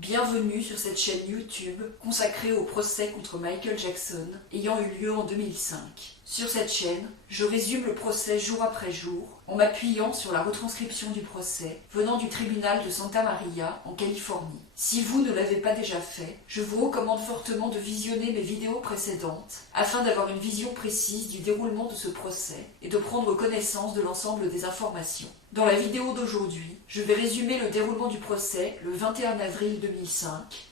Bienvenue sur cette chaîne YouTube consacrée au procès contre Michael Jackson ayant eu lieu en 2005. Sur cette chaîne, je résume le procès jour après jour en m'appuyant sur la retranscription du procès venant du tribunal de Santa Maria en Californie. Si vous ne l'avez pas déjà fait, je vous recommande fortement de visionner mes vidéos précédentes afin d'avoir une vision précise du déroulement de ce procès et de prendre connaissance de l'ensemble des informations. Dans la vidéo d'aujourd'hui, je vais résumer le déroulement du procès le 21 avril 2005,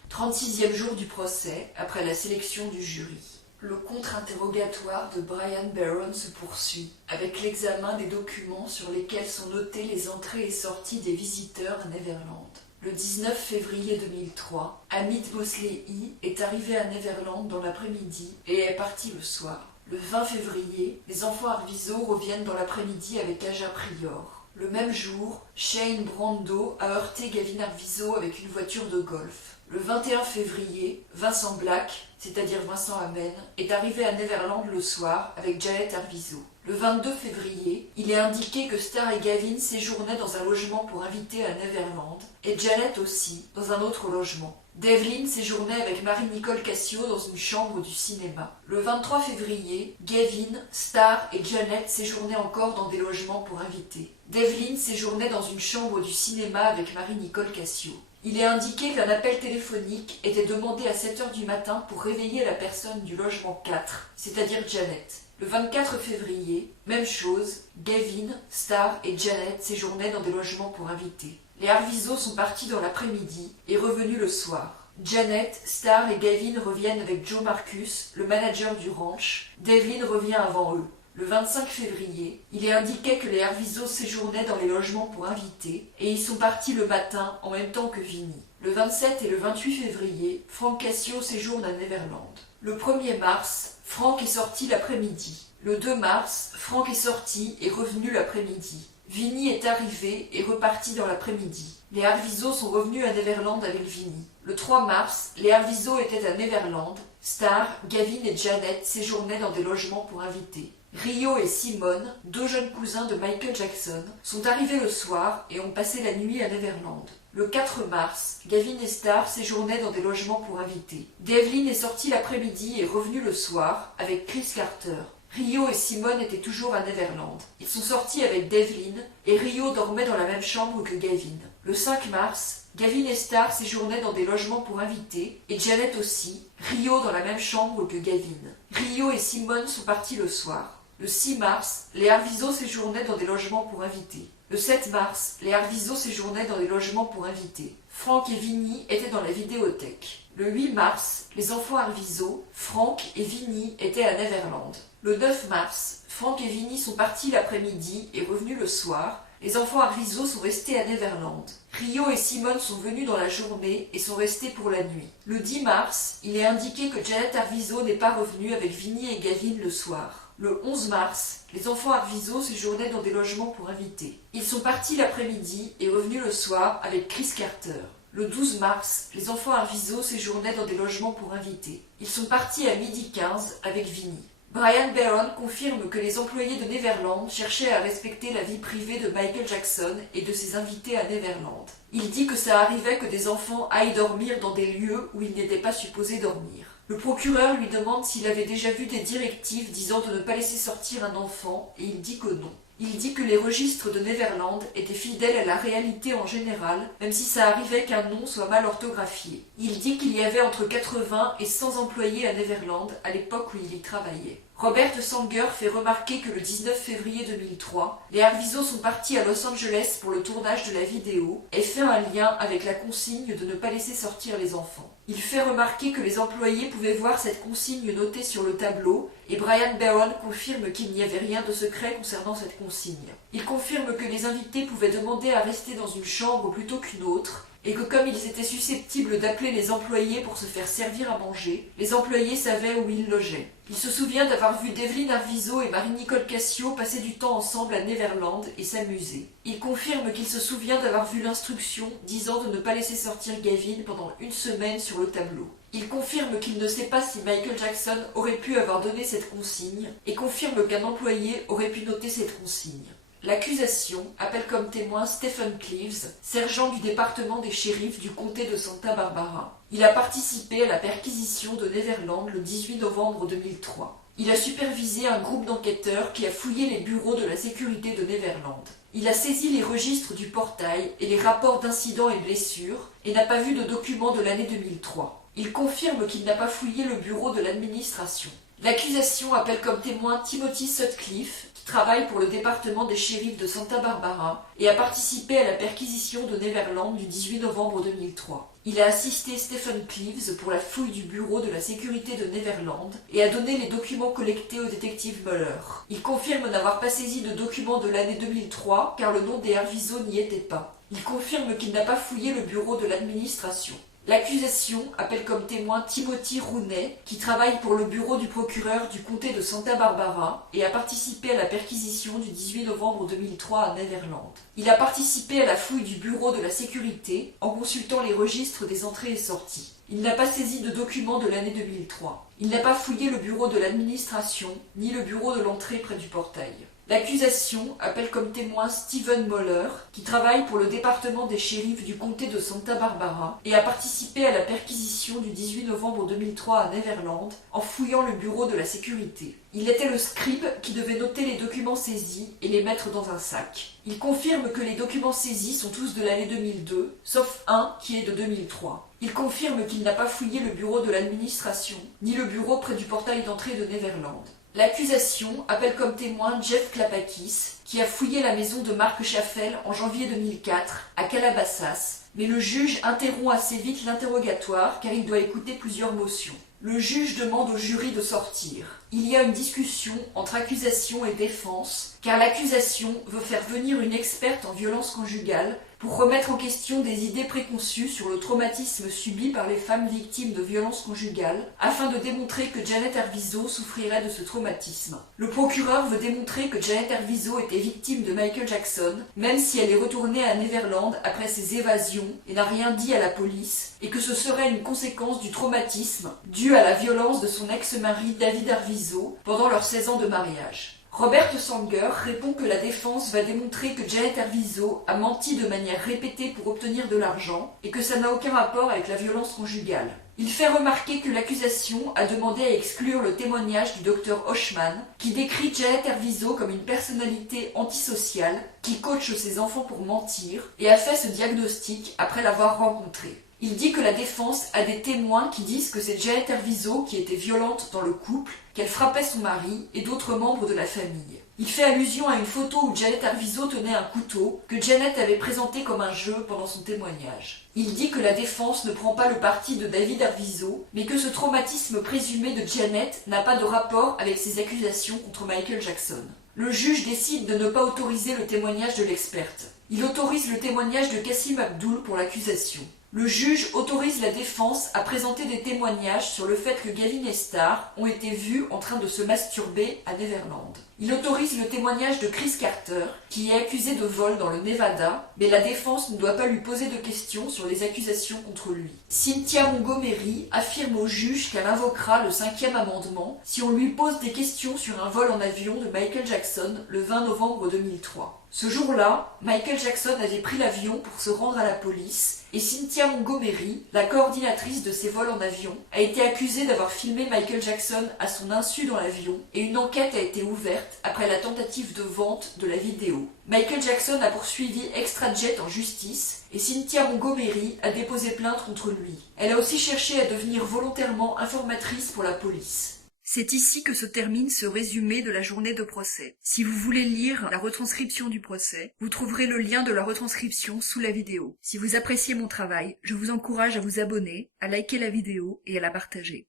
36e jour du procès après la sélection du jury. Le contre-interrogatoire de Brian Barron se poursuit, avec l'examen des documents sur lesquels sont notées les entrées et sorties des visiteurs à Neverland. Le 19 février 2003, Amit Mosley est arrivé à Neverland dans l'après-midi et est parti le soir. Le 20 février, les enfants Arvizo reviennent dans l'après-midi avec Aja Prior. Le même jour, Shane Brando a heurté Gavin Arvizo avec une voiture de golf. Le 21 février, Vincent Black, c'est-à-dire Vincent Amen, est arrivé à Neverland le soir avec Janet Arvizo. Le 22 février, il est indiqué que Star et Gavin séjournaient dans un logement pour invités à Neverland, et Janet aussi, dans un autre logement. Devlin séjournait avec Marie-Nicole Cassio dans une chambre du cinéma. Le 23 février, Gavin, Star et Janet séjournaient encore dans des logements pour invités. Devlin séjournait dans une chambre du cinéma avec Marie-Nicole Cassio. Il est indiqué qu'un appel téléphonique était demandé à 7 h du matin pour réveiller la personne du logement 4, c'est-à-dire Janet. Le 24 février, même chose, Gavin, Star et Janet séjournaient dans des logements pour invités. Les Arvizo sont partis dans l'après-midi et revenus le soir. Janet, Star et Gavin reviennent avec Joe Marcus, le manager du ranch. Devlin revient avant eux. Le 25 février, il est indiqué que les Arvizo séjournaient dans les logements pour invités et ils sont partis le matin en même temps que Vinny. Le 27 et le 28 février, Frank Cassio séjourne à Neverland. Le 1er mars, Frank est sorti l'après-midi. Le 2 mars, Frank est sorti et revenu l'après-midi. Vinny est arrivé et reparti dans l'après-midi. Les Arvizo sont revenus à Neverland avec Vinny. Le 3 mars, les Arvizo étaient à Neverland. Star, Gavin et Janet séjournaient dans des logements pour invités. Rio et Simone, deux jeunes cousins de Michael Jackson, sont arrivés le soir et ont passé la nuit à Neverland. Le 4 mars, Gavin et Star séjournaient dans des logements pour invités. Devlin est sorti l'après-midi et revenu le soir avec Chris Carter. Rio et Simone étaient toujours à Neverland. Ils sont sortis avec Devlin et Rio dormait dans la même chambre que Gavin. Le 5 mars, Gavin et Star séjournaient dans des logements pour invités et Janet aussi, Rio dans la même chambre que Gavin. Rio et Simone sont partis le soir. Le 6 mars, les Arvizo séjournaient dans des logements pour invités. Le 7 mars, les Arvizo séjournaient dans des logements pour invités. Frank et Vinny étaient dans la vidéothèque. Le 8 mars, les enfants Arvizo, Frank et Vinny étaient à Neverland. Le 9 mars, Frank et Vinny sont partis l'après-midi et revenus le soir. Les enfants Arvizo sont restés à Neverland. Rio et Simone sont venus dans la journée et sont restés pour la nuit. Le 10 mars, il est indiqué que Janet Arvizo n'est pas revenue avec Vinny et Gavin le soir. Le 11 mars, les enfants Arvizo séjournaient dans des logements pour invités. Ils sont partis l'après-midi et revenus le soir avec Chris Carter. Le 12 mars, les enfants Arvizo séjournaient dans des logements pour invités. Ils sont partis à 12h15 avec Vinny. Brian Barron confirme que les employés de Neverland cherchaient à respecter la vie privée de Michael Jackson et de ses invités à Neverland. Il dit que ça arrivait que des enfants aillent dormir dans des lieux où ils n'étaient pas supposés dormir. Le procureur lui demande s'il avait déjà vu des directives disant de ne pas laisser sortir un enfant et il dit que non. Il dit que les registres de Neverland étaient fidèles à la réalité en général, même si ça arrivait qu'un nom soit mal orthographié. Il dit qu'il y avait entre 80 et 100 employés à Neverland à l'époque où il y travaillait. Robert Sanger fait remarquer que le 19 février 2003, les Arvizo sont partis à Los Angeles pour le tournage de la vidéo et fait un lien avec la consigne de ne pas laisser sortir les enfants. Il fait remarquer que les employés pouvaient voir cette consigne notée sur le tableau et Brian Barron confirme qu'il n'y avait rien de secret concernant cette consigne. Il confirme que les invités pouvaient demander à rester dans une chambre plutôt qu'une autre et que comme ils étaient susceptibles d'appeler les employés pour se faire servir à manger, les employés savaient où ils logeaient. Il se souvient d'avoir vu Devlin Arvizo et Marie-Nicole Cassio passer du temps ensemble à Neverland et s'amuser. Il confirme qu'il se souvient d'avoir vu l'instruction disant de ne pas laisser sortir Gavin pendant une semaine sur le tableau. Il confirme qu'il ne sait pas si Michael Jackson aurait pu avoir donné cette consigne et confirme qu'un employé aurait pu noter cette consigne. L'accusation appelle comme témoin Stephen Cleaves, sergent du département des shérifs du comté de Santa Barbara. Il a participé à la perquisition de Neverland le 18 novembre 2003. Il a supervisé un groupe d'enquêteurs qui a fouillé les bureaux de la sécurité de Neverland. Il a saisi les registres du portail et les rapports d'incidents et blessures et n'a pas vu de documents de l'année 2003. Il confirme qu'il n'a pas fouillé le bureau de l'administration. L'accusation appelle comme témoin Timothy Sutcliffe, qui travaille pour le département des shérifs de Santa Barbara et a participé à la perquisition de Neverland du 18 novembre 2003. Il a assisté Stephen Cleaves pour la fouille du bureau de la sécurité de Neverland et a donné les documents collectés au détective Mueller. Il confirme n'avoir pas saisi de documents de l'année 2003 car le nom des Arvizo n'y était pas. Il confirme qu'il n'a pas fouillé le bureau de l'administration. L'accusation appelle comme témoin Timothy Rooney, qui travaille pour le bureau du procureur du comté de Santa Barbara et a participé à la perquisition du 18 novembre 2003 à Neverland. Il a participé à la fouille du bureau de la sécurité en consultant les registres des entrées et sorties. Il n'a pas saisi de documents de l'année 2003. Il n'a pas fouillé le bureau de l'administration ni le bureau de l'entrée près du portail. L'accusation appelle comme témoin Stephen Mueller, qui travaille pour le département des shérifs du comté de Santa Barbara et a participé à la perquisition du 18 novembre 2003 à Neverland en fouillant le bureau de la sécurité. Il était le scribe qui devait noter les documents saisis et les mettre dans un sac. Il confirme que les documents saisis sont tous de l'année 2002, sauf un qui est de 2003. Il confirme qu'il n'a pas fouillé le bureau de l'administration, ni le bureau près du portail d'entrée de Neverland. L'accusation appelle comme témoin Jeff Klapakis, qui a fouillé la maison de Mark Schaffel en janvier 2004 à Calabasas, mais le juge interrompt assez vite l'interrogatoire car il doit écouter plusieurs motions. Le juge demande au jury de sortir. Il y a une discussion entre accusation et défense, car l'accusation veut faire venir une experte en violence conjugale pour remettre en question des idées préconçues sur le traumatisme subi par les femmes victimes de violences conjugales, afin de démontrer que Janet Arvizo souffrirait de ce traumatisme. Le procureur veut démontrer que Janet Arvizo était victime de Michael Jackson, même si elle est retournée à Neverland après ses évasions et n'a rien dit à la police, et que ce serait une conséquence du traumatisme dû à la violence de son ex-mari David Arvizo pendant leurs 16 ans de mariage. Robert Sanger répond que la défense va démontrer que Janet Arvizo a menti de manière répétée pour obtenir de l'argent et que ça n'a aucun rapport avec la violence conjugale. Il fait remarquer que l'accusation a demandé à exclure le témoignage du docteur Hochman, qui décrit Janet Arvizo comme une personnalité antisociale qui coache ses enfants pour mentir et a fait ce diagnostic après l'avoir rencontrée. Il dit que la défense a des témoins qui disent que c'est Janet Arvizo qui était violente dans le couple, qu'elle frappait son mari et d'autres membres de la famille. Il fait allusion à une photo où Janet Arvizo tenait un couteau que Janet avait présenté comme un jeu pendant son témoignage. Il dit que la défense ne prend pas le parti de David Arvizo, mais que ce traumatisme présumé de Janet n'a pas de rapport avec ses accusations contre Michael Jackson. Le juge décide de ne pas autoriser le témoignage de l'experte. Il autorise le témoignage de Kassim Abdul pour l'accusation. Le juge autorise la défense à présenter des témoignages sur le fait que Gavin et Starr ont été vus en train de se masturber à Neverland. Il autorise le témoignage de Chris Carter, qui est accusé de vol dans le Nevada, mais la défense ne doit pas lui poser de questions sur les accusations contre lui. Cynthia Montgomery affirme au juge qu'elle invoquera le 5e amendement si on lui pose des questions sur un vol en avion de Michael Jackson le 20 novembre 2003. Ce jour-là, Michael Jackson avait pris l'avion pour se rendre à la police et Cynthia Montgomery, la coordinatrice de ces vols en avion, a été accusée d'avoir filmé Michael Jackson à son insu dans l'avion et une enquête a été ouverte après la tentative de vente de la vidéo. Michael Jackson a poursuivi ExtraJet en justice et Cynthia Montgomery a déposé plainte contre lui. Elle a aussi cherché à devenir volontairement informatrice pour la police. C'est ici que se termine ce résumé de la journée de procès. Si vous voulez lire la retranscription du procès, vous trouverez le lien de la retranscription sous la vidéo. Si vous appréciez mon travail, je vous encourage à vous abonner, à liker la vidéo et à la partager.